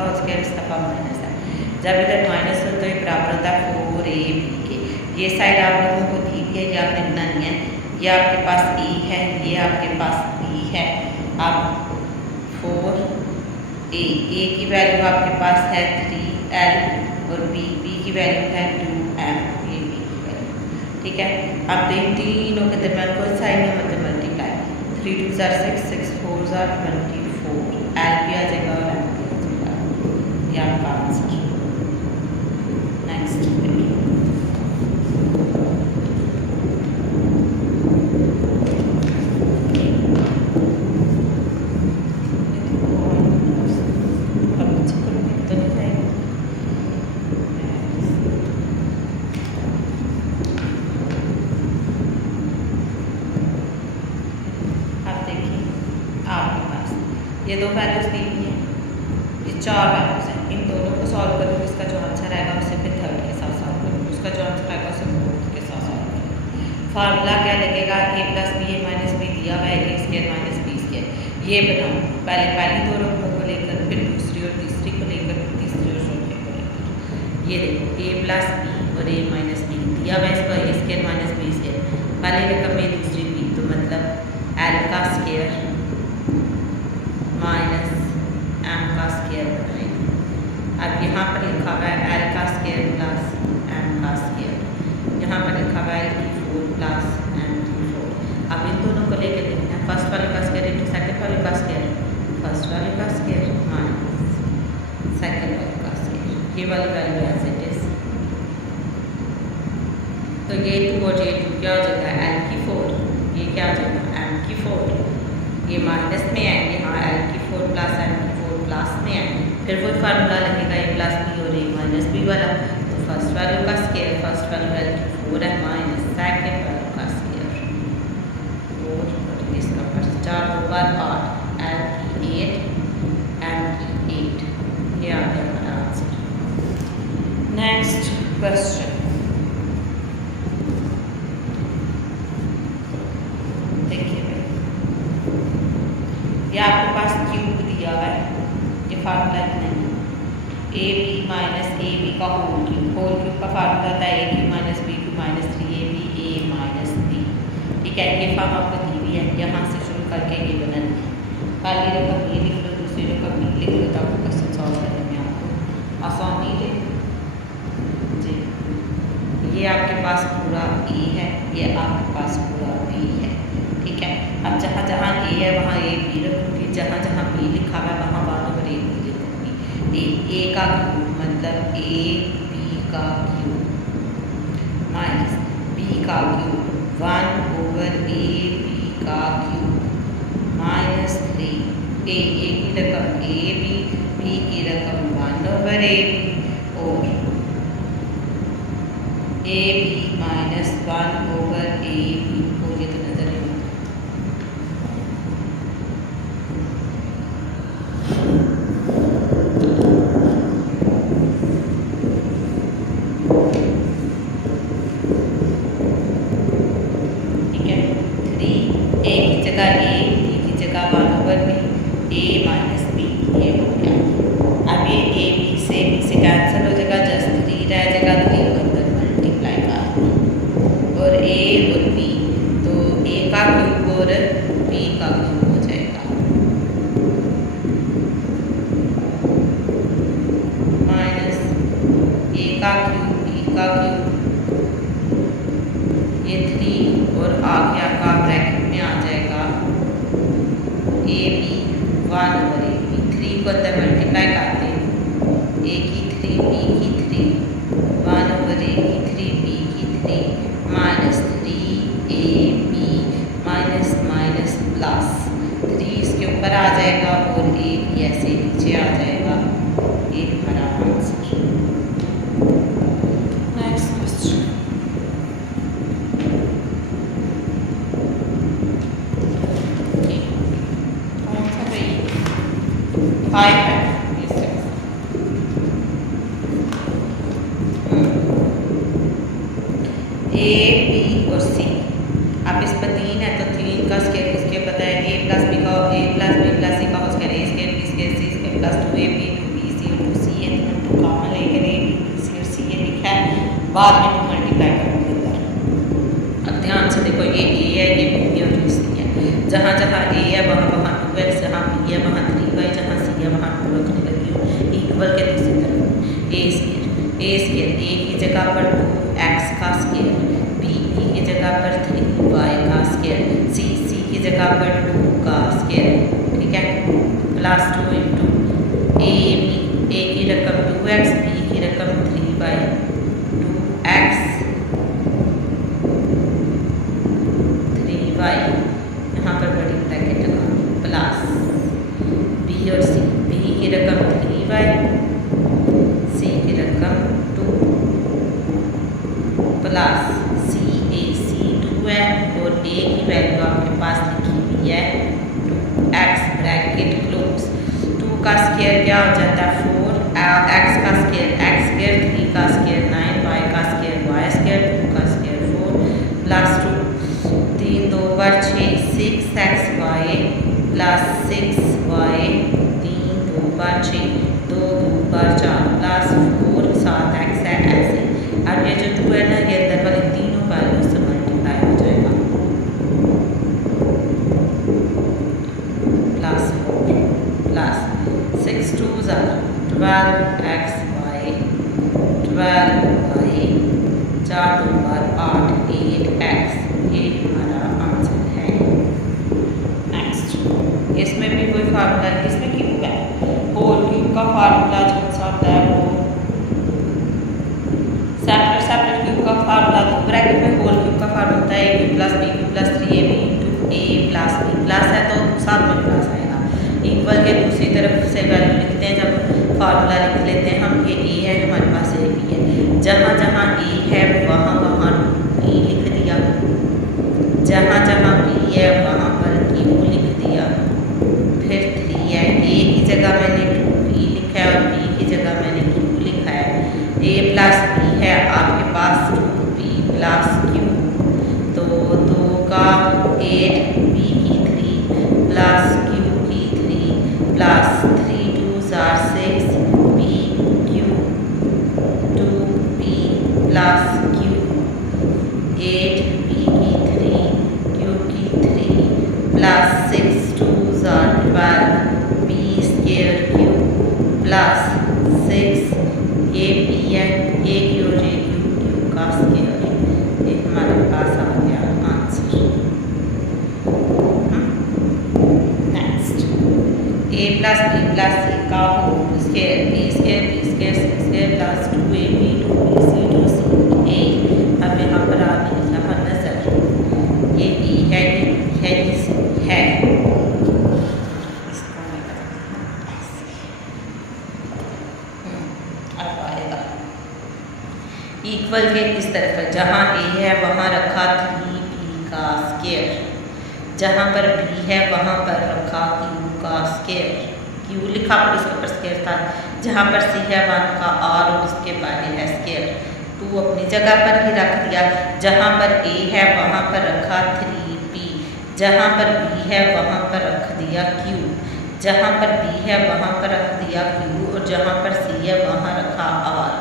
का whole square इस दफ़ा माइनस है। जब इधर माइनस हो तो ये बराबर होता है 4ab के। ये साइड आप लोगों को दी है, ये आपने बनानी है। ये आपके पास e है, ये आपके पास b है। आप 4a की वैल्यू आपके पास है 3l और b की वैल्यू है 2m, ये b की वैल्यू। ठीक है, अब इन तीनों के दरमियान कोई साइन है मतलब मल्टीप्लाई 3 2 6 6 4 24 l भी आ जाएगा और m भी आ जाएगा। ये आपका आंसर। नेक्स्ट ये दो वैल्यूज दी हुई हैं, ये चार वैल्यूज हैं। इन दोनों को सॉल्व करूँगी, इसका जो आंसर आएगा उसे फिर थर्ड के साथ सॉल्व करूँगी, उसका जो आंसर आएगा उसे फोर्थ के साथ सॉल्व करूँगी। फार्मूला क्या लगेगा, a plus B A minus B दिया हुआ है, A square minus B square. ये बनाऊँ पहली दो रकमों को लेकर, फिर दूसरी और तीसरी को लेकर, फिर तीसरी और चौथे को लेकर। ये देखो a प्लस बी और a माइनस बी दिया हुआ है, इसका ए स्क्वायर माइनस बी स्क्वायर। पहली रकम में दूसरी बी, तो मतलब l का स्क्वायर माइनस m का स्क्वायर बनाएंगे। अब यहाँ पर लिखा हुआ है l का स्क्वायर प्लस m का स्क्वायर, यहाँ पर लिखा हुआ है l4 प्लस m4। अब इन दोनों को लेकर देखते हैं, फर्स्ट वाले का स्क्वायर इंटू सेकंड वाले का स्क्वायर, फर्स्ट वाले का स्क्वायर माइनस सेकंड वाले का स्क्वायर, ये वाली वैल्यू एज इट इज। तो ये 2 और ये 2 क्या हो जाएगा l4, ये क्या हो जाएगा m4। ये माइनस में है, यहाँ l4 प्लस m4 प्लस में है। फिर वही फार्मूला लगेगा a प्लस बी और a माइनस बी वाला। तो फर्स्ट वैल्यू का स्क्वायर, फर्स्ट वैल्यू l4 है माइनस सेकंड वैल्यू का स्क्वायर 4 और इसका पर 4 2 बार 8 l8 m8। ये आ गया हमारा आंसर। नेक्स्ट क्वेश्चन ये आपके पास क्यूब दिया हुआ है, ये फार्मूला नहीं A B minus A B का होल क्यूब का फार्मूला होता है a cube minus b cube minus 3ab a minus b। ठीक है, ये फॉर्म आपको दी हुई है, यहाँ से शुरू करके ये बनानी है। पहली रकम ये लिख लो, दूसरी रकम ये लिख लो, तो आपको क्वेश्चन सॉल्व करने में आपको आसानी है जी। ये आपके पास पूरा a है, ये आपके पास पूरा b है। ठीक है, अब जहाँ जहाँ a है वहाँ a b रखूँगी, जहाँ जहाँ b लिखा हुआ है वहाँ 1 ओवर a b लिखूँगी। a का क्यूब मतलब a b का क्यूब माइनस b का क्यूब 1 ओवर a b का क्यूब माइनस 3 a की रकम a b की रकम 1 ओवर a b और a b minus 1 over a b को ये तो नजर नहीं आता। ठीक है, 3 a की जगह a, b की जगह 1 over b, a minus b ये हो गया। अब ये a b से कैंसिल हो जाएगा, जस्ट 3 रह जाएगा, 3 को अंदर मल्टीप्लाई कर और a और b, तो a का क्यूब और b का क्यूब हो जाएगा माइनस a का क्यूब b का क्यूब, ये 3 और आगे आपका ब्रैकेट में आ जाएगा a b 1 over a b। 3 को अंदर मल्टीप्लाई करते हैं, a की 3 b की 3 1 ओवर a की 3 b की 3 minus 3 a b minus minus plus 3 इसके ऊपर आ जाएगा और a भी ऐसे नीचे आ जाएगा। ये हमारा आंसर। नेक्स्ट क्वेश्चन कौन सा भाई 5 है a b और c। अब इस पर 3 है तो 3 का स्क्वायर इसके बताया a plus b plus c का whole square a square b square c square plus 2ab 2bc बाद में 2 मल्टीप्लाई करूँगी इधर। अब ध्यान से देखो, ये ए है, ये बी और ये सी है। जहाँ जहाँ ए है वहाँ 2x, जहाँ बी है वहाँ 3y, जहाँ सी है वहाँ 2 रखने लगी हूँ। इक्वल के दूसरी तरफ ए स्केयर ए की जगह पर 2x का स्केयर, बी की जगह पर 3y का स्केयर, सी की जगह पर 2 का स्केयर, ठीक है, प्लस 2 इंटू ए की रकम 2x, बी की रकम 3y, 2x 3y, यहाँ पर बड़ी ब्रैकेट लगा, प्लस बी और सी, बी की रकम 3y, सी की रकम 2, प्लस सी 2 है और ए की वैल्यू आपके पास लिखी हुई है 2x, ब्रैकेट क्लोज। 2 का स्क्वायर क्या हो जाता है 4, x का स्क्वायर 3 का स्क्वायर 9, y का स्क्वायर y स्क्वायर, 2 का स्क्वायर 4 प्लस 2, 3 2 बार 6, 6xy प्लस 6y, 3 2 बार 6, 2 2 बार 4 प्लस 4 7x है ऐसे। अब ये जो 2 है ना, ये अंदर वाले तीनों वैल्यू से मल्टीप्लाई हो जाएगा, plus 4 plus 6 2s are 12xy, 12y, 4 2 bar 8, 8x, ये हमारा आंसर है। नेक्स्ट, इसमें भी कोई फार्मूला है, इसमें क्यूब है, होल क्यूब का फार्मूला जो सा होता है वो सेपरेट क्यूब का फार्मूला, तो ब्रैकेट में होल क्यूब का फार्मूला होता है a plus b plus 3ab into a plus b, plus है तो साथ में प्लस आएगा। इक्वल के दूसरी तरफ से वैल्यू लिखते हैं, जब फार्मूला लिख लेते हैं हम, ये a है हमारे पास, ये b है, जहाँ जहाँ a है वहाँ वहाँ b लिख दिया, जहाँ जहाँ b है वहाँ पर q लिख दिया, फिर 3 है, a की जगह मैंने 2b लिखा है और b की जगह मैंने q लिखा है। a प्लस b है आपके पास 2b प्लस q, तो 2 का 8, b की 3 प्लस q की 3 plus 3 2s are 6, b q 2b plus q 8, b की 3 q की 3 plus 6 2s are 12, b square q plus 6, ये b है, a की और ये q का स्क्वायर, ये हमारे पास आ गया answer. Next, a plus b plus c का whole square, b square c square plus 2ab 2bc 2ca, अब यहाँ पर आपने लिखा नजर, ये a है, ये c है, इक्वल के इस तरफ है, जहाँ a है वहाँ रखा 3b का स्क्वायर, जहाँ पर b है वहाँ पर रखा q का स्क्वायर, q लिखा पर इसके ऊपर स्क्वायर था, जहाँ पर c है वहाँ का r और इसके बाहर है स्क्वायर, 2 अपनी जगह पर ही रख दिया, जहाँ पर a है वहाँ पर रखा 3b, जहाँ पर b है वहाँ पर रख दिया q, जहाँ पर b है वहाँ पर रख दिया q और जहाँ पर c है वहाँ रखा r,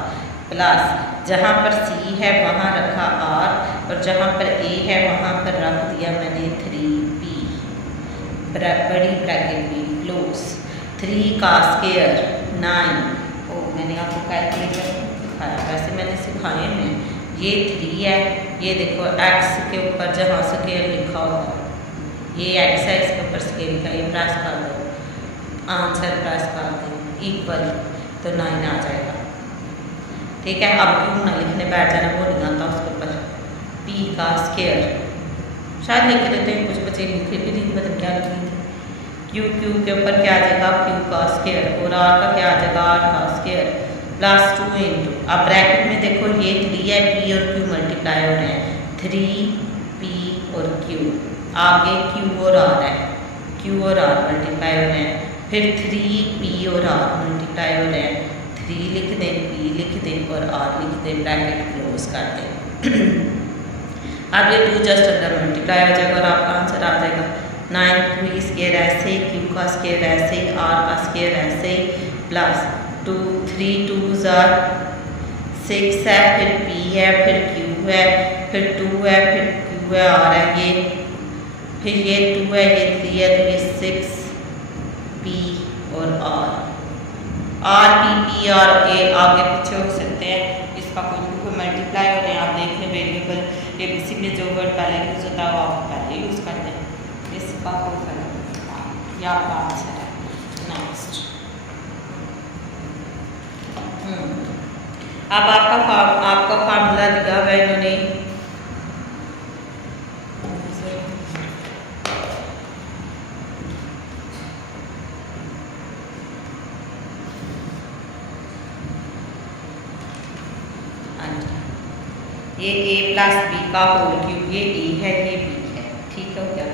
प्लस जहाँ पर c है वहाँ रखा r और जहाँ पर a है वहाँ पर रख दिया मैंने 3b, बड़ी ब्रैकेट में क्लोज, 3 का स्क्वायर 9, ओ मैंने आपको कैलकुलेटर दिखाया, वैसे मैंने सिखाए हैं, ये 3 है, ये देखो x के ऊपर जहाँ स्क्वायर लिखा होगा, ये x है, इसके ऊपर स्क्वायर लिखा, ये प्रेस कर दो, आंसर प्रेस कर दो, इक्वल, तो 9 आ जाएगा, ठीक है। अब क्यों ना लिखने बैठ जाना, वो नहीं आता उसके ऊपर, p का स्क्वायर शायद लिख देते हैं, कुछ बच्चे लिखे भी नहीं, मतलब क्या लिखी थी, q के ऊपर क्या आ जाएगा q का स्क्वायर और r का क्या आ जाएगा r का स्क्वायर प्लस 2 इंटू, अब ब्रैकेट में देखो ये 3 है, p और q मल्टीप्लाई हो रहे हैं, 3p और q, आगे q और r है, q और r मल्टीप्लाई हो रहे हैं, फिर 3p और r मल्टीप्लाई हो रहे हैं, 3 लिख दें, p लिख दें और r लिख दें, ब्रैकेट क्लोज कर दें। अब ये 2 जस्ट अंदर मल्टीप्लाई हो जाएगा और आपका आंसर आ जाएगा 9, p स्क्वायर ऐसे, q का स्क्वायर ऐसे, r का स्क्वायर ऐसे, प्लस 2 3 2s are 6 है, फिर P है, फिर Q है, फिर 2 है, फिर Q है, R है ये, फिर ये 2 है, ये 3 है, तो ये 6 P और R P P R A आगे पीछे हो सकते हैं, इसका कोई मल्टीप्लाई हो रहे हैं। आप देख लें वेरिएबल ABC में जो वर्ड पहले यूज़ होता है वो आप पहले यूज़ करते हैं, इसका कोई फर्क नहीं पड़ता। या आपका आंसर है। नेक्स्ट अब आपका फार्मूला दिया हुआ है इन्होंने, ये a प्लस बी का होल क्यूब, ये a है, ये b है, ठीक है क्या।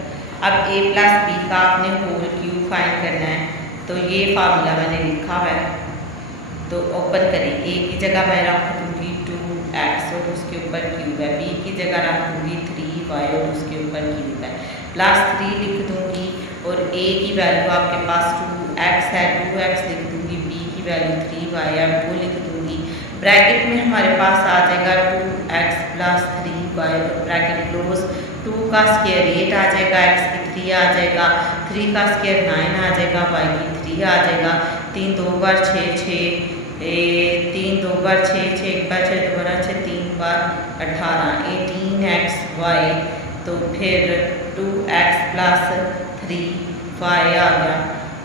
अब a प्लस बी का आपने होल क्यूब फाइंड करना है, तो ये फार्मूला मैंने लिखा हुआ है, तो ओपन करें। a की जगह मैं रख दूँगी 2x और उसके ऊपर क्यूब है, b की जगह रख दूँगी 3y और उसके ऊपर क्यूब है, प्लस 3 लिख दूँगी, और a की वैल्यू आपके पास 2x है, 2x लिख दूँगी, b की वैल्यू 3y है, वो लिख दूँगी। ब्रैकेट में हमारे पास आ जाएगा 2x plus 3y, bracket close, 2 का स्क्वायर 8 आ जाएगा, x की 3 आ जाएगा, 3 का स्क्वायर 9 आ जाएगा, y की 3 आ जाएगा, 3 2 बार 6 6, 3 2 बार 6 6, 1 बार 6 2 बार 6, 3 बार 18, 18xy, तो फिर 2x प्लस 3y आ गया,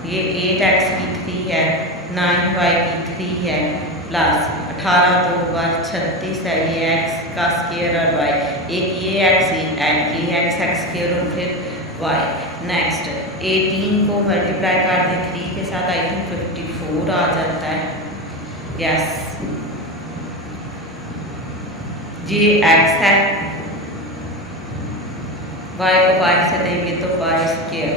ये 8x की 3 है, 9y की 3 है, प्लस 18 2 बार 36 है, ये x का स्क्वायर और y, एक ये x x स्क्वायर और फिर y। नेक्स्ट 18 को मल्टीप्लाई कर दें 3 के साथ, आई थिंक 54 आ जाता है, यस। ये x है, y को y से देंगे तो y स्क्वायर,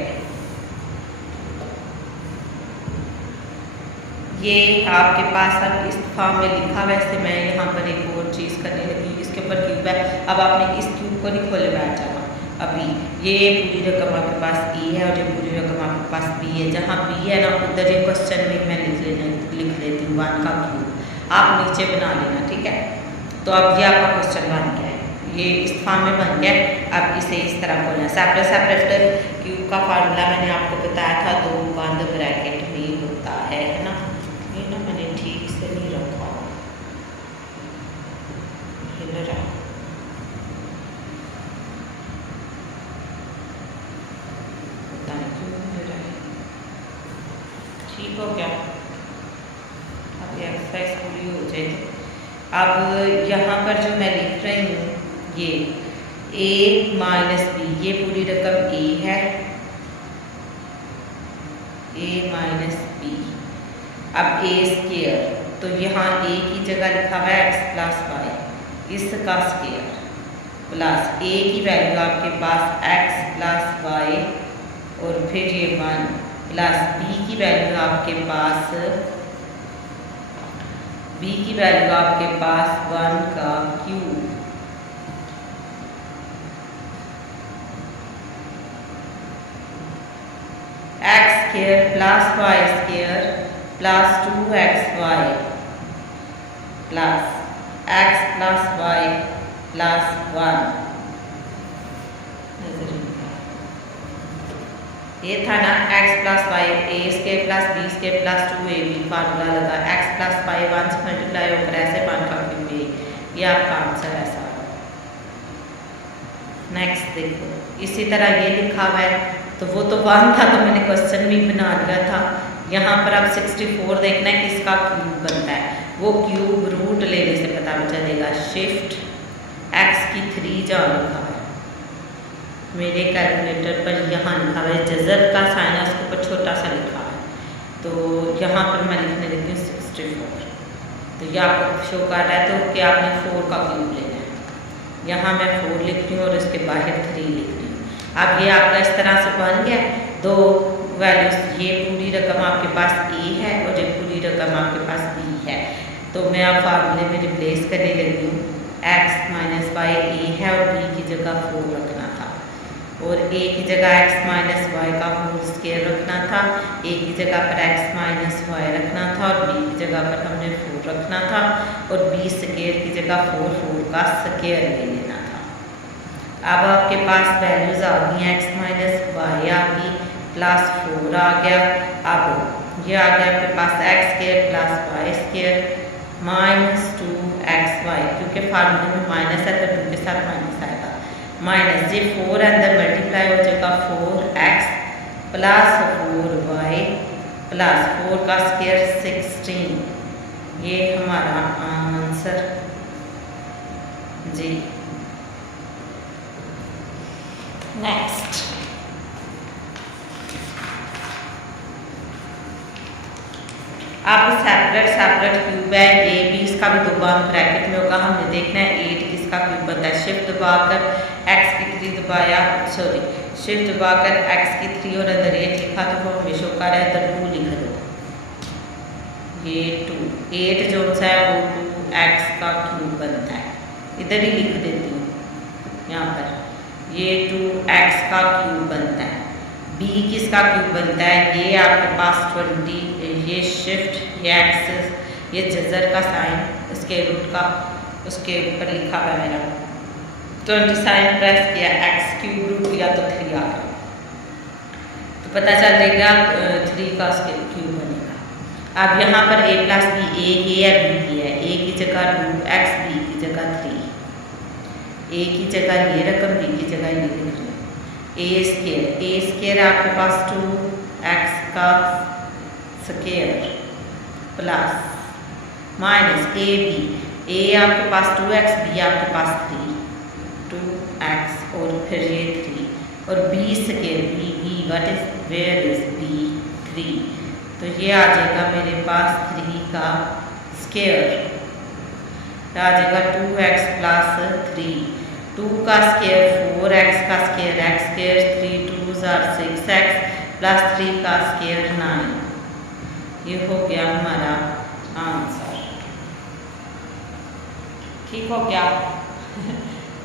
ये आपके पास अब इस फॉर्म में लिखा, वैसे मैं यहाँ पर एक और चीज़ करने लगी, इसके ऊपर क्यूब है। अब आपने इस क्यूब को नहीं खोले बैठ जाना, अभी ये पूरी रकम आपके पास ए है और ये पूरी रकम आपके पास बी है। जहाँ बी है ना उधर ये क्वेश्चन में मैं लिख लेती हूँ 1 का क्यूब, आप नीचे बना लेना, ठीक है। तो अब ये आपका क्वेश्चन बन गया है, ये इस फॉर्म में बन गया। अब इसे इस तरह खोलना है। सेपरेट क्यूब का फार्मूला मैंने आपको बताया था, 2 बंद ब्रैकेट में होता है ना। ये ना मैंने ठीक से नहीं रखा, हिल रहा, पता नहीं क्यों हिल रहा है। ठीक हो गया, अब ये एक्सरसाइज पूरी हो जाएगी। अब यहाँ पर जो मैं लिख रही हूँ ये a माइनस बी, ये पूरी रकम a है, a माइनस बी। अब a स्क्वायर, तो यहाँ a की जगह लिखा हुआ है x प्लस वाई, इसका स्क्वायर प्लस a की वैल्यू आपके पास x प्लस वाई और फिर ये 1 प्लस b की वैल्यू आपके पास 1 का cube, x square plus Y square plus 2xy plus x plus Y plus 1। ये था ना x plus Y, A square plus B square plus 2ab, formula लगा, x प्लस वाई 1 से मल्टीप्लाई होकर ऐसे 1 का क्यूब, ये आपका आंसर ऐसा। नेक्स्ट देखो, इसी तरह ये लिखा हुआ है, तो वो तो 1 था तो मैंने क्वेश्चन भी बना लिया था। यहाँ पर अब 64 देखना है किसका क्यूब बनता है, वो क्यूब रूट लेने से पता चलेगा। शिफ्ट x की 3 जहाँ लिखा है मेरे कैलकुलेटर पर, यहाँ लिखा हुआ है, जज़र का साइन है उसके ऊपर छोटा सा लिखा है, तो यहाँ पर मैं लिखने लगी हूँ 64। तो ये आपको शो कर रहा है तो कि आपने 4 का क्यूब लेना है। यहाँ मैं 4 लिख रही हूँ और उसके बाहर 3 लिख रही हूँ। अब ये आपका इस तरह से बन गया, 2 वैल्यूज, ये पूरी रकम आपके पास a है और ये पूरी रकम आपके पास b है। तो मैं अब फार्मूले में रिप्लेस करने लगी हूँ, x माइनस वाई a है और b की जगह 4 रखना था, और ए की जगह x माइनस वाई का होल स्क्वायर रखना था, ए की जगह पर x माइनस वाई रखना था और b की जगह पर हमने 4 रखना था और b स्क्वायर की जगह 4 का स्क्वायर ले लेना था। अब आपके पास वैल्यूज आ गई हैं, x माइनस वाई आ गई प्लस 4 आ गया। अब ये आ गया आपके पास x square plus Y square minus 2xy, क्योंकि फार्मूले में माइनस है तो 2 के साथ माइनस आएगा, माइनस ये 4 अंदर मल्टीप्लाई हो जाएगा 4x प्लस 4y प्लस 4 का स्क्वायर 16। ये हमारा आंसर जी। नेक्स्ट अब सेपरेट क्यूब है, ए बी इसका भी 2 बार ब्रैकेट में होगा। हमने देखना है 8 किसका क्यूब बनता है। शिफ्ट दबाकर x की 3 दबाया, शिफ्ट दबाकर x की 3 और अंदर 8 लिखा तो वो हमें शो कर रहा है, तो 2 लिख दो। ये 2 8 जो सा है वो 2x का क्यूब बनता है, इधर ही लिख देती हूँ यहाँ पर, ये 2x का क्यूब बनता है। b किसका क्यूब बनता है, ये आपके पास 20, ये शिफ्ट, ये एक्सेस, ये जजर का साइन, इसके रूट का उसके ऊपर लिखा हुआ मेरा 20 साइन प्रेस किया, x क्यूब रूट लिया तो 3 आ गया, तो पता चल जाएगा 3 का उसके क्यूब बनेगा। अब यहाँ पर a प्लस बी, ए है बी है, a की जगह 2x, b की जगह 3, a की जगह ये रकम, b की जगह ये लिख रही ए स्क्वायर आपके पास 2x का square plus minus A B, ए आपके पास 2x, बी आपके पास 3, 2x और फिर ये 3 और B square, B what is where is B 3, तो ये आ जाएगा मेरे पास 3 का स्क्वायर, आ जाएगा 2x प्लस 3, 2 का स्क्वायर 4x का square, x square 3 2s are 6x plus 3 का स्क्वायर 9। ये हो गया हमारा आंसर। ठीक हो गया।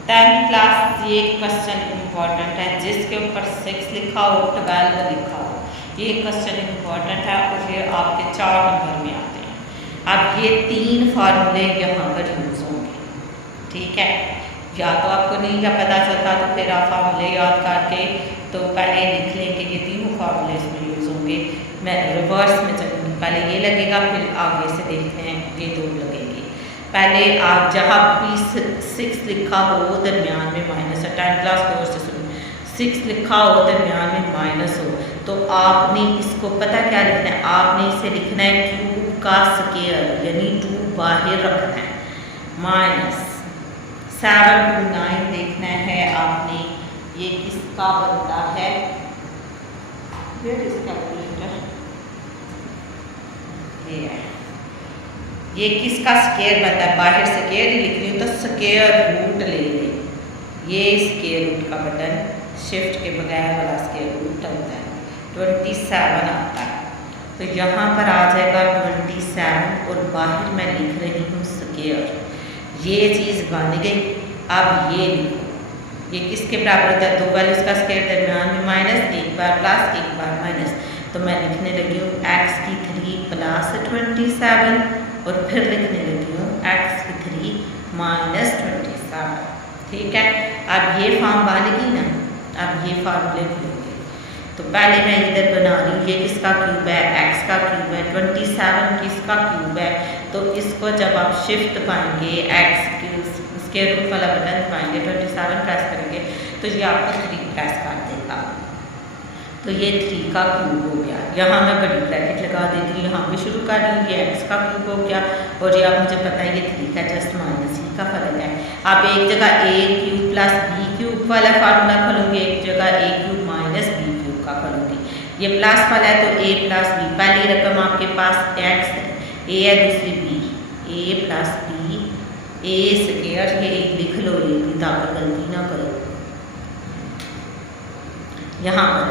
10th क्लास ये क्वेश्चन इम्पॉर्टेंट है, जिसके ऊपर 6 लिखा हो 12 लिखा हो, ये क्वेश्चन इम्पॉर्टेंट है और ये आपके 4 नंबर में आते हैं। अब ये 3 फार्मूले यहाँ पर यूज़ होंगे, ठीक है। या तो आपको नहीं का पता चलता तो फिर आप फार्मूले याद करके तो पहले लिख लें कि ये 3 फार्मूले इसमें यूज़ होंगे। मैं रिवर्स में चलूँगी, पहले ये लगेगा फिर आगे से देखते हैं ये 2 लगेंगे। पहले आप जहाँ भी 6 लिखा हो दरमियान में माइनस है, 10 क्लास कोर्स से सुनो, 6 लिखा हो दरमियान में माइनस हो तो आपने इसको पता क्या लिखना है, आपने इसे लिखना है क्यूब का स्क्वायर, यानी 2 बाहर रखना है, माइनस 7 to 9 देखना है आपने, ये किसका बनता है, ये किसका स्क्वायर बनता है, बाहर स्क्वायर ही लिख रही हूँ तो स्क्वायर रूट ले लें, ये स्क्वायर रूट का बटन शिफ्ट के बगैर वाला स्क्वायर रूट होता है, 27 आता है, तो यहाँ पर आ जाएगा 27 और बाहर मैं लिख रही हूँ स्क्वायर, ये चीज़ बन गई। अब ये लिखो, ये किसके बराबर होता है, 2 वैल्यूज का स्क्वायर दरमियान में माइनस, एक बार प्लस एक बार माइनस, तो मैं लिखने लगी हूँ x की 3 प्लस 27 और फिर लिखने लगी हूँ x की 3 माइनस 27, ठीक है। अब ये फॉर्म बनेगी ना, अब ये फार्मूले खुलेंगे, तो पहले मैं इधर बना रही हूँ, ये किसका क्यूब है, x का क्यूब है, 27 किसका क्यूब है, तो इसको जब आप शिफ्ट पाएंगे x क्यूब के रूट वाला बटन पाएंगे 27 प्रेस करेंगे तो ये आपको 3 प्रेस कर देगा, तो ये 3 का क्यूब हो गया। यहाँ मैं बड़ी ब्रैकेट लगा देती हूँ, यहाँ भी शुरू कर रही हूँ, ये x का क्यूब हो गया और ये आप मुझे पता है ये 3 का जस्ट माइनस ही का फर्क है। आप एक जगह a cube plus b cube वाला फार्मूला खोलूँगी, एक जगह a cube minus b cube का खोलूँगी, ये प्लस वाला है तो a प्लस b, पहली रकम आपके पास x है, a है दूसरी b, a plus b A square, ये एक लिख लो, ये ताकि गलती ना करो, यहाँ पर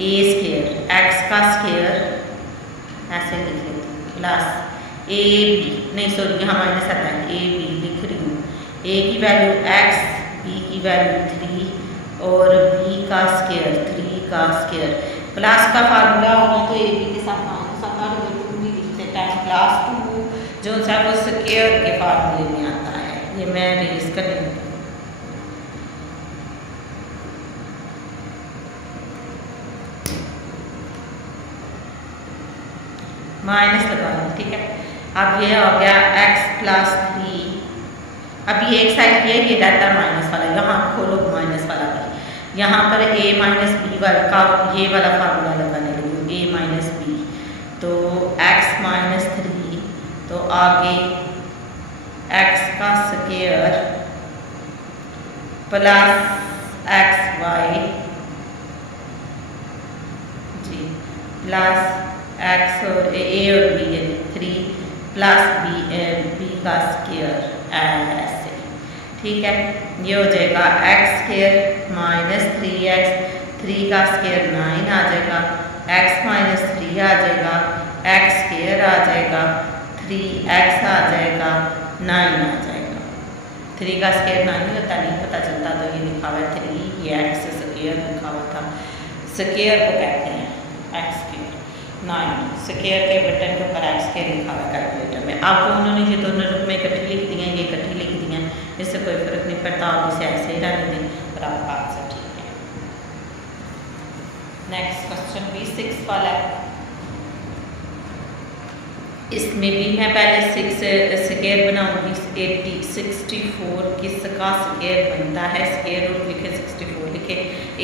ए स्क्वायर x का स्क्वायर ऐसे लिख लेते हैं प्लस ए बी, नहीं सॉरी यहाँ माइनस आता है, ए बी लिख रही हूँ, ए की वैल्यू x, बी की वैल्यू 3 और बी का स्केयर 3 का स्केयर। क्लास का फार्मूला होगा तो ए बी के साथ माइनस आता है, तो 2 भी लिखते टाइम क्लास 2 जो सा वो स्केयर के फार्मूले में आता है। ये मैं रेज करने लगी माइनस लगाना, ठीक है। अब ये हो गया x प्लस 3। अब ये एक साइड ये डाटा माइनस वाला, यहाँ खोलो माइनस वाला भी, यहाँ पर a माइनस बी वाला का ये वाला फार्मूला लगाने लगी, a माइनस बी, तो x माइनस 3, तो आगे x का स्केयर प्लस एक्स वाई जी प्लस एक्स और ए और बी यानी 3 प्लस बी का स्केयर ऐसे, ठीक है। ये हो जाएगा एक्स स्केयर माइनस 3x, 3 का स्केयर 9 आ जाएगा, x माइनस 3 आ जाएगा, एक्स स्केयर आ जाएगा, 3x आ जाएगा, 9 आ जाएगा। 3 का स्केयर 9 नहीं होता, नहीं पता चलता तो ये लिखा हुआ है 3, ये x स्केयर लिखा हुआ था, स्केयर को कहते हैं x स्केयर 9, स्केयर के बटन के ऊपर एक्स के लिखा हुआ कैलकुलेटर में। आपको उन्होंने ये दोनों रूप में इकट्ठी लिख दी हैं, ये इकट्ठी लिख दी हैं, इससे कोई फर्क नहीं पड़ता, आप इसे ऐसे ही रहने दें और आपका आंसर ठीक है। नेक्स्ट क्वेश्चन भी 6 वाला है। इसमें भी मैं पहले 6 स्केयर बनाऊंगी। 64 किसका स्केयर बनता है, स्केयर रूट लिखे 64 लिखे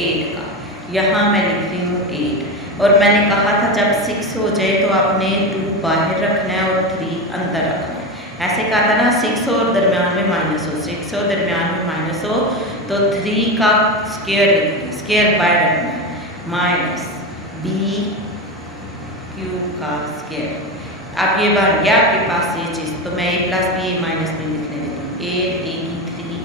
8 का, यहाँ मैं लिख रही हूँ 8। और मैंने कहा था जब 6 हो जाए तो आपने 2 बाहर रखना है और 3 अंदर रखना है। ऐसे कहा था ना, 6 और दरमियान में माइनस हो, 6 और दरमियान में माइनस हो तो 3 का स्केयर स्केयर बाहर रखना है, माइनस बी क्यूब का स्केयर। अब ये बन गया आपके पास ये चीज़, तो मैं a plus B minus B लिखने लगी, a की 3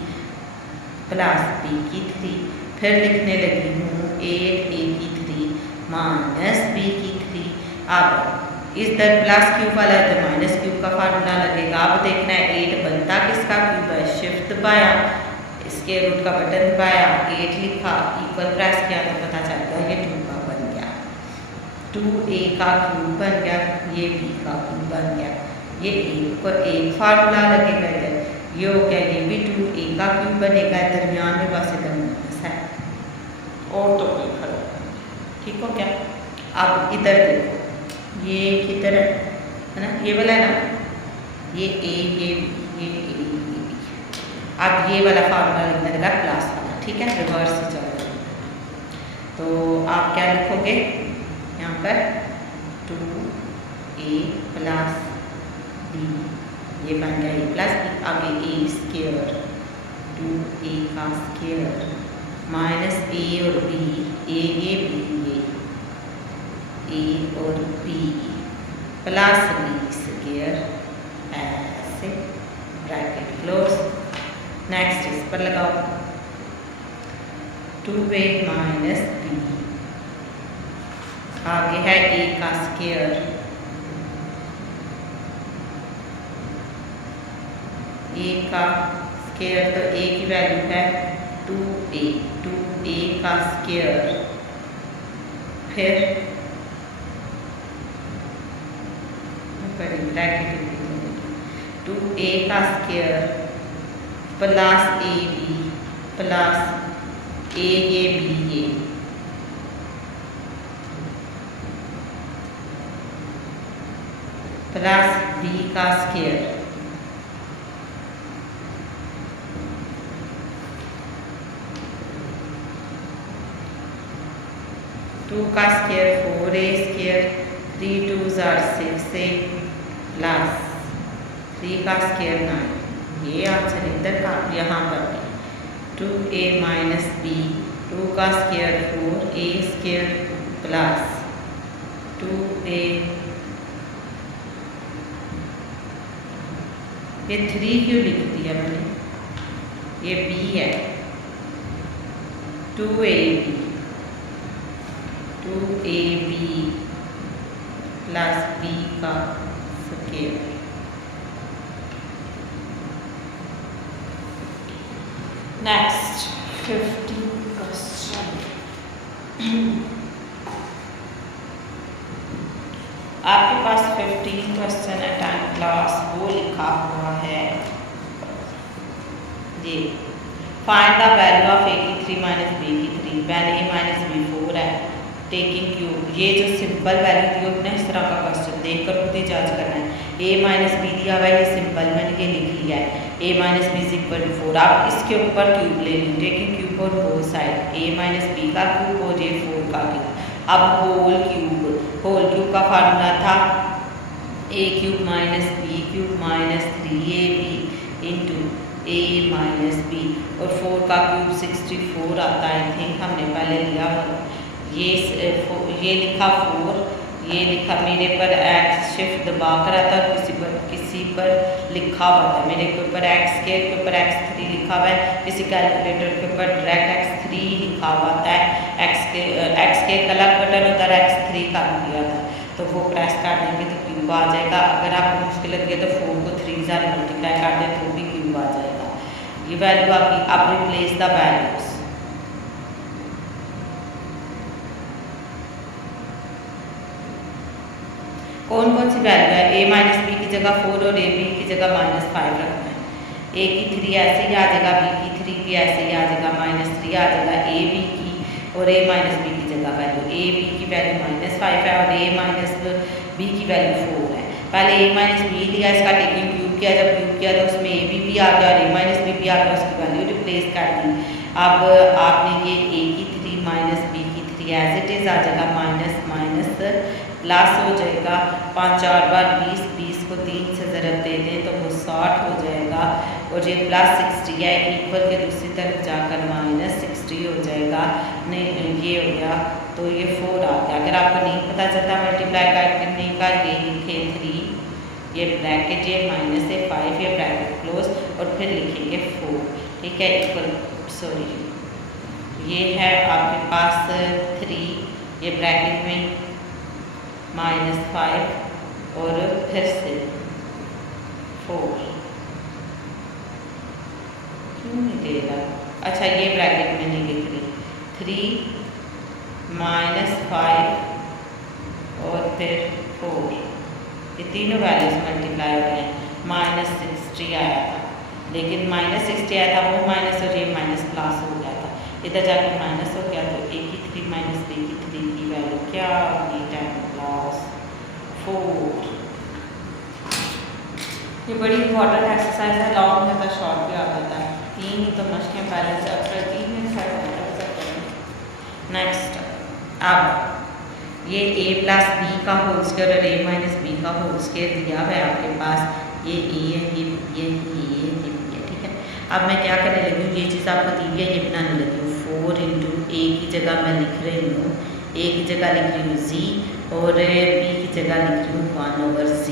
प्लस b की 3, फिर लिखने लगी हूँ 8 a की 3 माइनस b की 3। अब इधर प्लस क्यूब वाला है तो माइनस क्यूब का फार्मूला लगेगा। अब देखना है 8 बनता किसका क्यूब है, शिफ्ट दबाया, इसके रूट का बटन दबाया, 8 लिखा, इक्वल प्रेस किया तो पता चल गया ये 2 का बन गया, 2a का क्यूब बन गया, ये b का क्यूब बन गया, ये एक पर एक फार्मूला लगेगा इधर, ये हो गया, ये भी 2a का क्यूब बनेगा, दरमियान में बस इधर माइनस है और तो कोई फर्क नहीं, ठीक हो गया। अब इधर देखो, ये किधर है ना, ये वाला है ना, ये a ये b, ये a ये b। अब ये वाला फार्मूला लिखने लगा प्लस वाला, ठीक है, रिवर्स से चल रहा है। तो आप क्या लिखोगे यहाँ पर 2a प्लस b, ये बन गया a प्लस b, आगे a स्केयर 2a का स्केयर माइनस a और b, a ये b ये a और b प्लस b स्केयर ऐसे, ब्रैकेट क्लोज। नेक्स्ट इस पर लगाओ 2a माइनस b, आगे है a का स्केयर, a का स्केयर तो a की वैल्यू है 2a का स्केयर, फिर ब्रैकेट 2a का square plus ab plus a ये b ये, प्लस b का स्केयर, टू का square 4a square, 3 2s are 6a plus 3 का स्केयर 9। ये आंसर इधर का यहाँ पर 2a माइनस b, 2 का square 4a square plus 2a, ये 3 क्यों लिख दिया मैंने, ये b है 2ab प्लस b का स्केयर। Next 15 question. आपके पास 15 क्वेश्चन है 10 क्लास, वो लिखा हुआ है ये फाइंड द वैल्यू ऑफ ए की 3 माइनस बी की 3 वैन ए माइनस बी 4 है टेकिंग क्यूब। ये जो सिंपल वैल्यू दी होगी ना, इस तरह का क्वेश्चन देख कर खुद ही जज करना है। ए माइनस बी दिया हुआ है, ये सिंपल मैंने ये लिख लिया है, A minus B is equal to 4। आप इसके ऊपर क्यूब ले लें, टेकिंग क्यूब और both side, A minus B का क्यूब और ये 4 का क्यूब। अब होल क्यूब का फार्मूला था A cube minus B cube minus 3ab into A minus B, और 4 का क्यूब 64 आता है। आई थिंक हमने पहले लिया ये लिखा 4, ये लिखा मेरे पर एक्स शिफ्ट दबा कर आता है, किसी पर लिखा हुआ था मेरे के ऊपर एक्स के ऊपर x3 लिखा हुआ है, किसी कैलकुलेटर के ऊपर डायरेक्ट x3 लिखा हुआ था। एक्स के एक अलग बटन होता है, x3 का दिया था, तो वो प्रेस कर देंगे तो क्यूब आ जाएगा। अगर आपको मुश्किल लगे तो 4 को 3 से मल्टीप्लाई कर दें तो भी क्यूब आ जाएगा। ये वैल्यू आपकी। अब रिप्लेस द वैल्यूज, कौन कौन सी वैल्यू है। ए माइनस बी की जगह 4 और ए बी की जगह -5 रखना है। ए की 3 ऐसे ही आ जाएगा, बी की 3 भी ऐसे ही आ जाएगा, -3 आ जाएगा ए बी की, और ए माइनस बी की जगह वैल्यू ए बी की वैल्यू -5 है और ए माइनस बी की वैल्यू 4 है। पहले ए माइनस बी लिया, इसका टेकिंग क्यूब किया, जब क्यूब किया तो उसमें ए बी भी आ गया और ए माइनस बी भी आ गया, उसकी वैल्यू रिप्लेस कर दी। अब आपने ये ए की 3 माइनस बी की 3 एज इट इज़ आ जाएगा, माइनस माइनस प्लस हो जाएगा, 5 4 बार 20, 20 को 3 से ज़रब दे दें तो वो 60 हो जाएगा, और ये प्लस 60 है, इक्वल के दूसरी तरफ जाकर -60 हो जाएगा। नहीं ये हो गया तो ये 4 आ गया। अगर आपको नहीं पता चलता मल्टीप्लाई करने का, ये लिखे 3, ये ब्रैकेट, ये -5, ये ब्रैकेट क्लोज, और फिर लिखेंगे 4, ठीक है, इक्वल ये है आपके पास 3, ये ब्रैकेट में -5 और फिर से 4, क्यों नहीं दे रहा। अच्छा ये ब्रैकेट में नहीं लिख रही, 3 -5 और फिर 4, ये तीनों वैल्यूज मल्टीप्लाई हो गए हैं। -60 आया था, लेकिन -60 आया था, वो माइनस और ये माइनस प्लस हो गया था, इधर जाकर माइनस हो गया, तो ए की 3 माइनस बी की 3 की वैल्यू क्या होगी, 10 प्लस 4। ये बड़ी इंपॉर्टेंट एक्सरसाइज है, लॉन्ग है तो शॉर्ट भी आ जाता है। 3 ही तो मशकें पहले चैप्टर 3 में नेक्स्ट। अब ये a प्लस बी का होल स्क्वायर और a माइनस बी का होल स्क्वायर दिया हुआ है आपके पास, ये a है, ये b है, ये b है, ठीक है। अब मैं क्या करने लगी हूँ, ये चीज़ आपको दी है, ये बनाने लगी हूँ। 4 इंटू ए की जगह मैं लिख रही हूँ, a की जगह लिख रही हूँ z, और b की जगह लिख रही हूँ 1/z,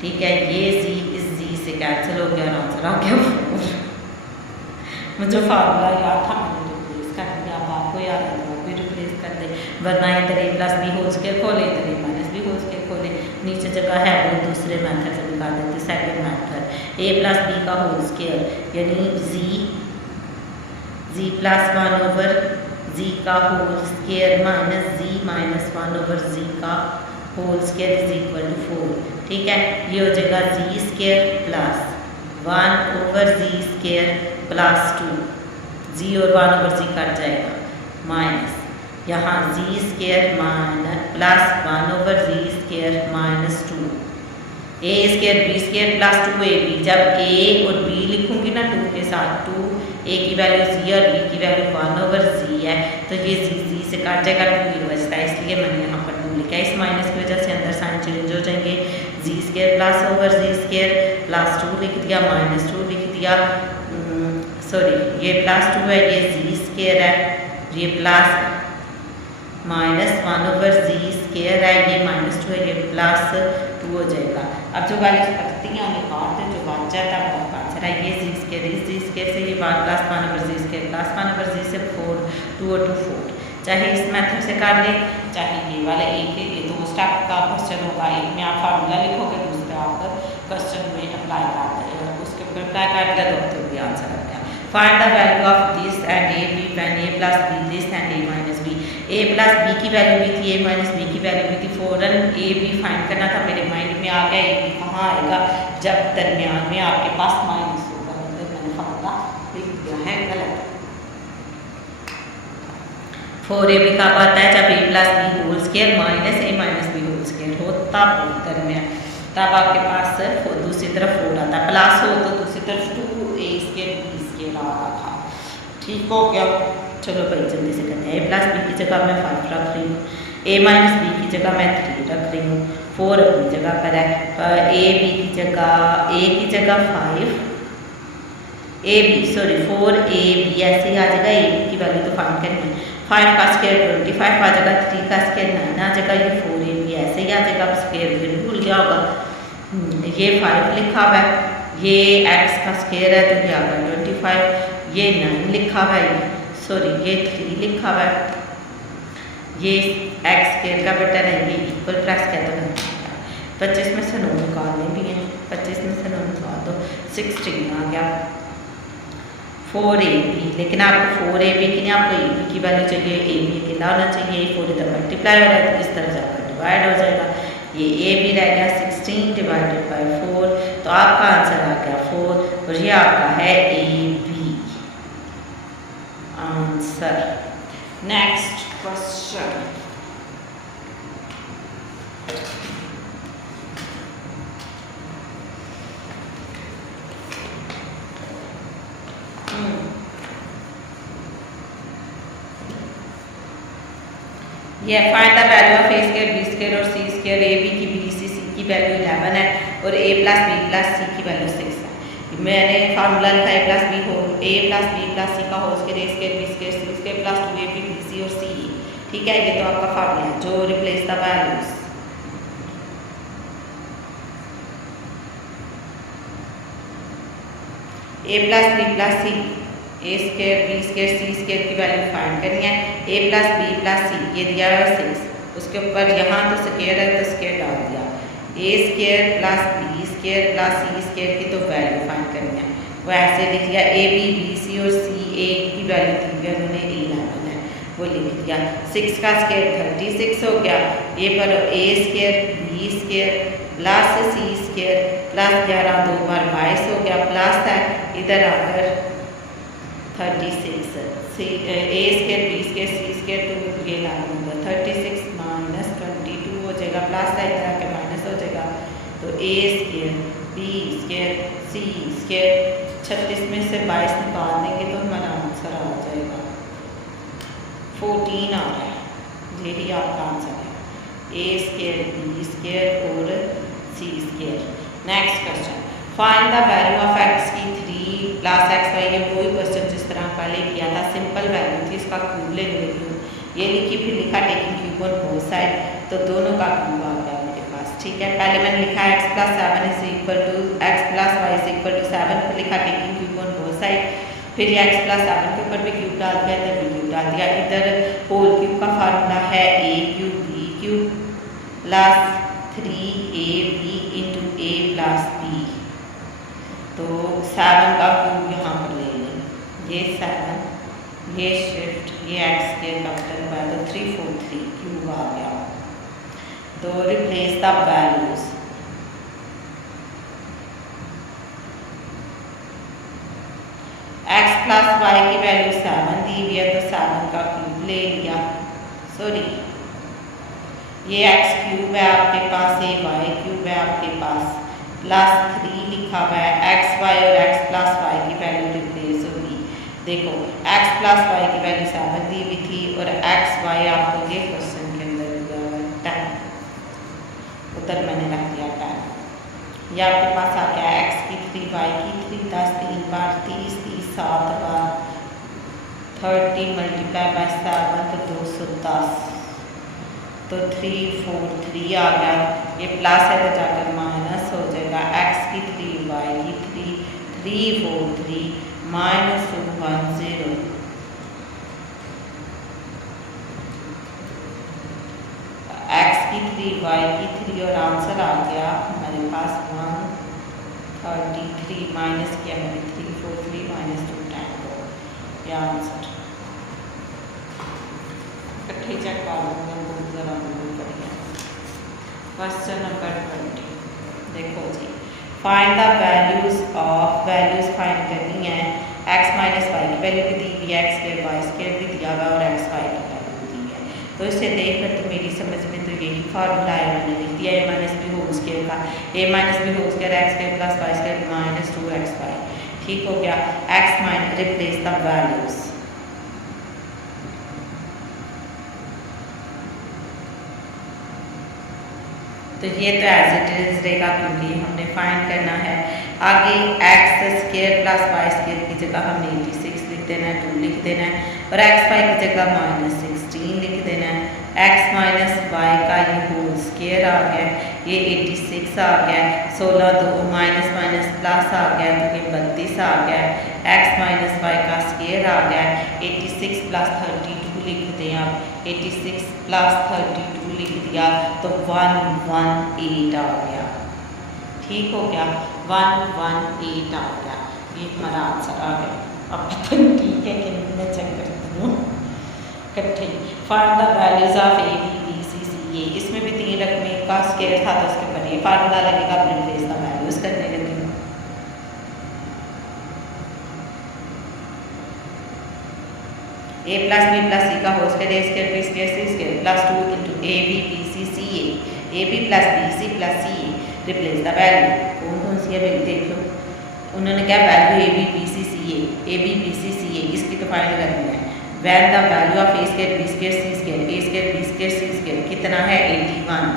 ठीक है। ये z इस z से कैंसिल हो गया और आंसर आ गया 4। मुझे फार्मूला याद था, मैंने रिप्लेस कर दिया, अब आपको याद है तो भी रिप्लेस कर दे, वरना इधर a plus B whole square खोले, इधर a minus B whole square खोले, नीचे जगह है वो दूसरे मेथड से निकाल देते, second method. a plus B का होल स्क्वायर यानी z प्लस 1/z का whole square minus z minus 1/z का whole square is equal to 4, ठीक है। ये हो जाएगा z square plus 1/z square plus 2, z और 1/z कट जाएगा, माइनस यहाँ z square minus plus 1/z square minus 2, a square b square plus 2ab। जब a और b लिखूंगी ना 2 के साथ, 2 a की वैल्यू z और b की वैल्यू 1/z है, तो ये z से काट जाएगा, 2 बचता है, इसलिए मैंने यहाँ पर 2 लिखा है। इस माइनस की वजह से अंदर साइन चेंज हो जाएंगे, z square plus over z square plus 2 लिख दिया, माइनस 2 लिख दिया, सॉरी ये प्लस 2 है, ये z स्क्वायर है, ये प्लस माइनस 1/z स्क्वायर है, ये माइनस 2 है, ये प्लस 2 हो जाएगा। अब जो वैल्यूज पड़ती हैं उन्हें काट दें, जो बच जाता है वो आंसर है। ये z स्क्वायर, इस z स्क्वायर से ये 1 plus 1/z square plus 1/z से 4, 2 और 2 4, चाहे इस मेथड से कर लें, चाहे ये वाले एक ही, ये 2 स्टेप का क्वेश्चन होगा, एक में आप फार्मूला लिखोगे, दूसरे आप क्वेश्चन में अप्लाई कर देंगे, उसके ऊपर अप्लाई कर दिया तो भी आंसर आ गया। Find the value of this and a b when a plus b this and a minus b। A plus B की वैल्यू भी थी, ए माइनस बी की वैल्यू भी थी। फ़ौरन ए बी फाइंड करना था, मेरे माइंड में आ गया ए बी कहाँ आएगा जब दरमियान में आपके पास माइनस होगा। मतलब मैंने फार्मूला लिख दिया है गलत। 4ab कब आता है जब a plus B whole square minus a minus B whole square हो, तब दरमियान तब आपके पास दूसरी तरफ 4 आता है। प्लस हो तो दूसरी तरफ 2a स्केयर b स्केयर आ रहा था। ठीक हो गया। चलो भाई जल्दी से करते हैं। a प्लस बी की जगह मैं 5 रख रही हूँ, a माइनस बी की जगह मैं 3 रख रही हूँ, 4 अपनी जगह पर है। a b की जगह 5 ए बी सॉरी 4ab ऐसे ही आ जाएगा। ए बी की वैल्यू तो फाइंड करनी है। 5 का स्केयर 25 आ जाएगा, 3 का स्केयर 9 आ जाएगा, ये 4ab ऐसे ही आ जाएगा। अब स्केयर फिर भूल गया होगा, ये 5 लिखा हुआ है, ये x का स्केयर है तो ये आ गया 25, ये 9 लिखा हुआ है, सॉरी ये 3 लिखा हुआ है, ये x स्केयर का बेटा है, ये इक्वल प्लस क्या तो 25 में से 9 निकालने भी हैं, 25 में से 9 निकाल दो 16 आ गया। 4ab, लेकिन आपको 4ab की नहीं, आपको ab की वैल्यू चाहिए, ab अकेला होना चाहिए, 4 इधर मल्टीप्लाई हो रहा है तो इस तरफ जाकर डिवाइड हो जाएगा, ये ab रह गया 16 डिवाइडेड बाय 4, तो आपका आंसर आ गया 4 और ये आपका है ab आंसर। नेक्स्ट क्वेश्चन, ये find the value of a square b square और c स्क्वायर। ए बी की बी सी सी की वैल्यू 11 है और a plus B plus C की वैल्यू 6 है। मैंने फार्मूला लिखा a plus B whole a plus B plus सी का whole square, a square B square C square plus 2ab B सी और सी। ठीक है, ये तो आपका फार्मूला है जो replace the values. a plus B plus C, A square B square C square की वैल्यू फाइंड करनी है। A plus B plus C ये दिया है 6, उसके ऊपर यहाँ तो स्क्वायर है तो स्क्वायर डाल दिया, A square plus B square plus C square की तो वैल्यू फाइंड करनी है। वो ऐसे लिख दिया, ए बी बी सी और सी ए की वैल्यू दी हुई है उन्होंने 11 है वो लिख दिया। 6 का स्क्वायर 36 हो गया, ये पर ए square B square plus C square plus 11 2 बार 22 हो गया, प्लस है इधर आकर 36 ए स्क्वायर बी स्क्वायर सी स्क्वायर तो ये लागू होगा 36 माइनस 22 हो जाएगा, प्लस है इधर आके माइनस हो जाएगा, तो ए स्क्वायर बी स्क्वायर सी स्क्वायर 36 में से 22 निकाल देंगे तो हमारा आंसर आ जाएगा 14 आ रहा है। यही आपका आंसर है, ए स्क्वायर बी स्क्वायर और सी square. Next question, find the value of X की 3 प्लस एक्स वाई। ये वही क्वेश्चन जिस तरह पहले किया था, सिंपल वैल्यू थी, इसका क्यूब ले लेती हूँ, ये लिखी फिर लिखा taking cube on both side, तो दोनों का क्यूब आ गया मेरे पास। ठीक है, पहले मैंने लिखा X plus 7 is equal to X plus Y is equal to 7, फिर लिखा taking cube on both side, फिर ये एक्स प्लस 7 के ऊपर भी क्यूब डाल दिया, इधर भी क्यूब डाल दिया। इधर होल क्यूब का फार्मूला है A cube B cube plus 3ab into A plus B, तो 7 का क्यूब यहाँ पर ले लें, ये 7 ये शिफ्ट ये एक्स के कैपिटल हुआ तो 343 क्यूब आ गया। तो replace the values, x plus y की वैल्यू 7 दी हुई है तो 7 का क्यूब ले लिया, सॉरी ये एक्स क्यूब है आपके पास, ये वाई क्यूब है आपके पास, प्लस 3 लिखा हुआ है, एक्स वाई और एक्स प्लस वाई की वैल्यू रिप्लेस होगी। देखो एक्स प्लस वाई की वैल्यू 7 दी हुई थी और एक्स वाई आपको ये क्वेश्चन के अंदर दिया हुआ है 10, उधर मैंने रख दिया 10, ये आपके पास आ गया एक्स की 3 वाई की 3 10 3 बार 30 30 7 बार 30 मल्टीप्लाई बाय 7 तो 210, तो 343 आ गया, ये प्लस है तो जाकर माइनस हो जाएगा, एक्स की 3 वाई की 3 343 माइनस 210, एक्स की 3 वाई की 3 और आंसर आ गया हमारे पास 133 माइनस किया मैंने 343 माइनस 210, ये आंसर इकट्ठे चेक कर लूँगा बहुत ज़रा बढ़िया। क्वेश्चन नंबर 20 देखो जी, फाइंड द वैल्यूज़ फाइंड करनी है। एक्स माइनस वाई की वैल्यू भी दी हुई है, एक्स स्क्वायर वाई स्क्वायर भी दिया हुआ है और एक्स वाई की वैल्यू भी दी है। तो इसे देख कर तो मेरी समझ में तो यही फार्मूला है, मैंने लिख दिया A minus B whole square का। A minus B whole square X square plus Y square minus 2 X Y. ठीक हो गया। X minus replace the values. तो ये तो एज इट इज रहेगा क्योंकि हमने फाइंड करना है। आगे x square plus Y square की जगह हमने 86 लिख देना है, 2 लिख देना है और एक्स वाई की जगह माइनस 16 लिख देना है। एक्स माइनस वाई का ये होल स्क्वायर आ गया, ये 86 आ गया, 16 2 माइनस माइनस प्लस आ गया तो ये 32 आ गया। एक्स माइनस वाई का स्क्वायर आ गया, 86 प्लस 32 लिख दें आप, 86 प्लस 32 लिख दिया तो 118 आ गया। ठीक हो गया, 118 आ गया, ये हमारा आंसर आ गया। अब पता नहीं ठीक है कि नहीं, मैं चेक करती हूँ इकट्ठे। Find the values of A B B C C A, इसमें भी 3 रकमें का स्क्वायर था तो उसके ऊपर ये फार्मूला लगेगा, रिप्लेस द वैल्यूज करने लगी। ए प्लस बी प्लस सी का whole square A square B square C square plus 2 into A B B C C A B plus B C plus C A. Replace the value, कौन कौन सी है देख लो। उन्होंने क्या value A B B C C A B B C C A, इसकी तो फाइंड करनी है। When the value of A square B square C square A square B square C square कितना है 81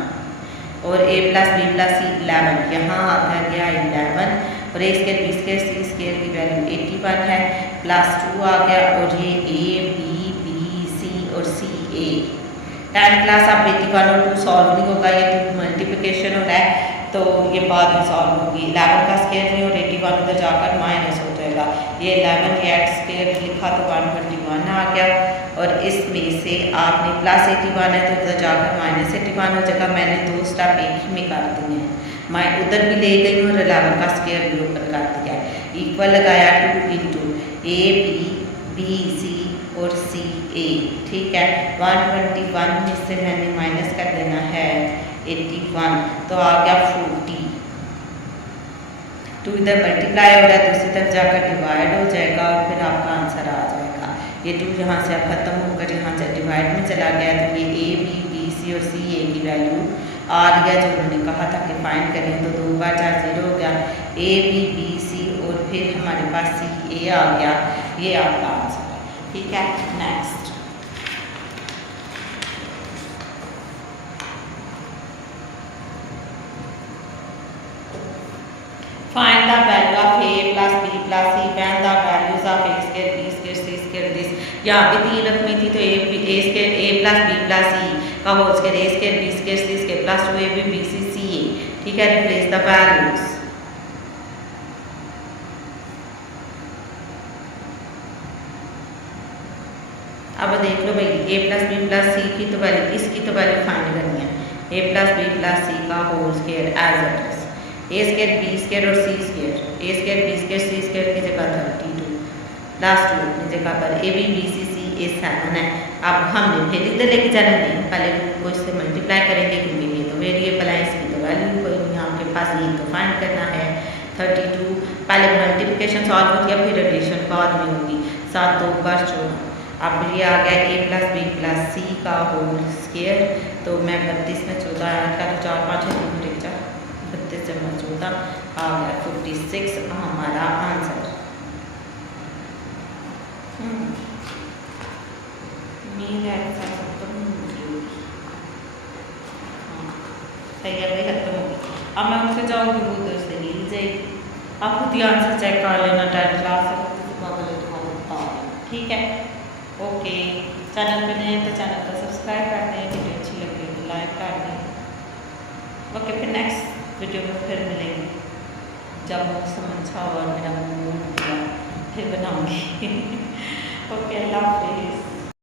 और ए प्लस बी प्लस सी 11, यहाँ आता गया 11 और ए स्क्वायर बी स्क्वायर सी स्क्वायर की वैल्यू 81 है, प्लस 2 आ गया और ये ए बी बी सी और सी ए। 10 क्लास अब 81 और 2 सॉल्व नहीं होगा, ये 2 मल्टीप्लिकेशन हो रहा है तो ये बाद में सॉल्व होगी। 11 का स्क्वायर नहीं और 81 उधर जाकर माइनस हो जाएगा। ये 11 ये एक्स स्क्वायर लिखा तो 121 आ गया और इसमें से आपने प्लस 81 है तो उधर जाकर माइनस 81 हो जाएगा। मैंने 2 स्टेप एक ही में कर दिए हैं, मैं उधर भी ले गई और 11 का स्क्वायर भी ऊपर कर दिया। इक्वल लगाया 2 into A B B C और सी ए। ठीक है, 121 में से मैंने माइनस कर देना है 81 तो आ गया 40। 2 इधर मल्टीप्लाई हो रहा है, दूसरी तरफ जाकर डिवाइड हो जाएगा और फिर आपका आंसर आ जाएगा। ये 2 यहाँ से अब खत्म होकर यहाँ से डिवाइड में चला गया तो ये ए बी बी सी और सी ए की वैल्यू आ रही है जो उन्होंने कहा था कि फाइंड करें। तो 2 बार 4 0 हो गया, ए बी बी सी और फिर हमारे पास सी ए आ गया। ये आपका आंसर है। ठीक है, next find the value of a plus b plus c, find the values of a square b square c square this। यहाँ पे 3 रकमें थी तो a square a plus b plus c का whole square a square b square c square plus 2ab b c c a। ठीक है, replace the values. अब देख लो भाई, a plus B plus C की तो वैल्यू, इसकी तो वैल्यू फाइंड करनी है। a प्लस बी प्लस सी का whole square as it is a square B square और सी स्क्वायर, ए स्क्वायर बी स्क्वायर सी स्क्वायर की जगह 32 प्लस 2 की जगह पर A B B C C ए 7 है। अब हमने फिर इधर लेके जाना नहीं, पहले को इससे मल्टीप्लाई करेंगे क्योंकि ये तो वेरिएबल है, इसकी तो वैल्यू कोई नहीं आपके पास, ये तो फाइंड करना है 32। पहले मल्टीप्लिकेशन सॉल्व हो गया फिर एडिशन बाद में होगी, 7 2 बार 14। अब ये आ गया ए प्लस बी प्लस सी का होल स्क्वायर, तो मैं 32 में 14 ऐड कर 4 5 32 जमा 14 आ गया 56 हमारा आंसर। सही है भाई, खत्म होगी। अब मैं उनसे जाऊँगी वो उधर से ली जाएगी, आप खुद ही आंसर चेक कर लेना 10 क्लास। ठीक है, ओके। चैनल पे नए तो चैनल को सब्सक्राइब कर दें, वीडियो अच्छी लगी तो लाइक कर दें। ओके, फिर नेक्स्ट वीडियो में फिर मिलेंगे जब मौसम अच्छा और मेरा मूड किया फिर बनाऊँगी। ओके, अल्लाह हाफिज़।